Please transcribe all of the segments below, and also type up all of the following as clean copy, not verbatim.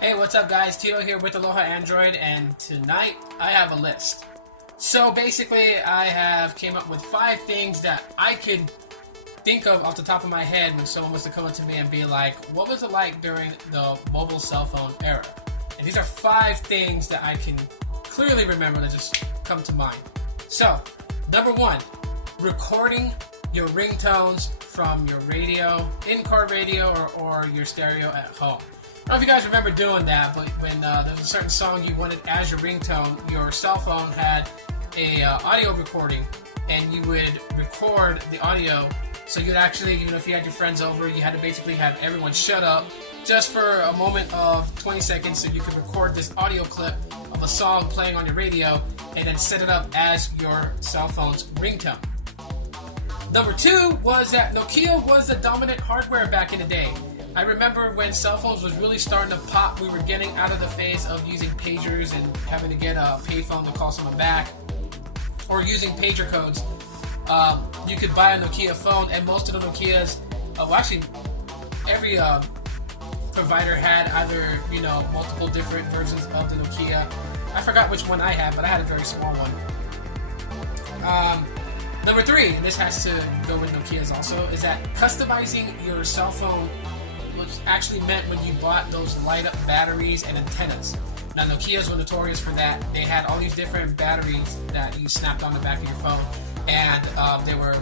Hey, what's up guys? Tito here with Aloha Android, and tonight I have a list. So basically I have came up with 5 things that I could think of off the top of my head when someone was to come up to me and be like, what was it like during the mobile cell phone era? And these are 5 things that I can clearly remember that just come to mind. So, number 1, recording your ringtones from your radio, in-car radio, or your stereo at home. I don't know if you guys remember doing that, but when there was a certain song you wanted as your ringtone, your cell phone had a audio recording, and you would record the audio. So you'd actually, even if you had your friends over, you had to basically have everyone shut up just for a moment of 20 seconds so you could record this audio clip of a song playing on your radio and then set it up as your cell phone's ringtone. Number 2 was that Nokia was the dominant hardware back in the day. I remember when cell phones was really starting to pop, we were getting out of the phase of using pagers and having to get a payphone to call someone back, or using pager codes. You could buy a Nokia phone, and most of the Nokias, actually every provider had either, multiple different versions of the Nokia. I forgot which one I had, but I had a very small one. Number 3, and this has to go with Nokias also, is that customizing your cell phone was actually meant when you bought those light-up batteries and antennas. Now, Nokias were notorious for that. They had all these different batteries that you snapped on the back of your phone, and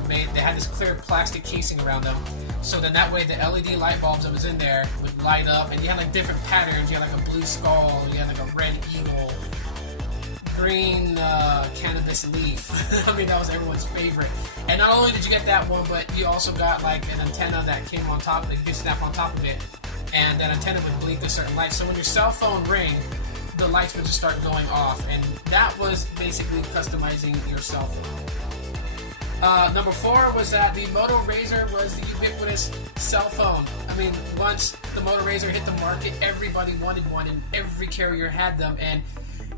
they had this clear plastic casing around them, so then that way the LED light bulbs that was in there would light up, and you had like different patterns. You had like a blue skull, you had like a red eagle, green cannabis leaf. I mean, that was everyone's favorite. And not only did you get that one, but you also got like an antenna that came on top that you could snap on top of it, and that antenna would blink a certain light. So when your cell phone rang, the lights would just start going off, and that was basically customizing your cell phone. Number 4 was that the Moto Razr was the ubiquitous cell phone. I mean, once the Moto Razr hit the market, everybody wanted one, and every carrier had them, and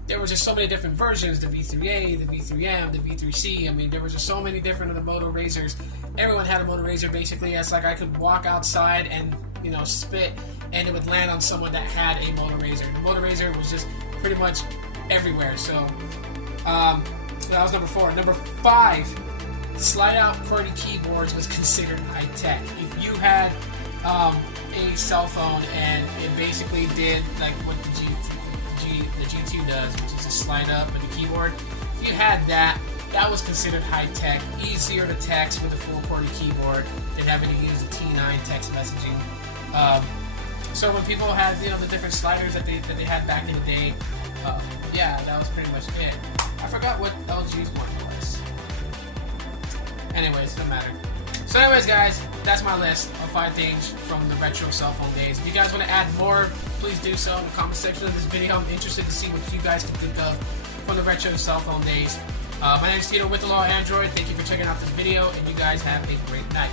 there was just so many different versions, the V3A, the V3M, the V3C. I mean, there was just so many different of the Moto Razrs. Everyone had a Moto Razr basically. It's like I could walk outside and, spit, and it would land on someone that had a Moto Razr. The Moto Razr was just pretty much everywhere. So, that was number 4. Number 5, slide-out QWERTY keyboards was considered high-tech. If you had a cell phone and it basically did like what the G2 does, which is a slide up with the keyboard. If you had that, that was considered high tech, easier to text with a full QWERTY keyboard than having to use the T9 text messaging. So when people had the different sliders that they had back in the day, that was pretty much it. I forgot what LG's one was. Anyways, doesn't matter. So anyways, guys, that's my list of 5 things from the retro cell phone days. If you guys want to add more, please do so in the comment section of this video. I'm interested to see what you guys can think of from the retro cell phone days. My name is Tito with Aloha Android. Thank you for checking out this video, and you guys have a great night.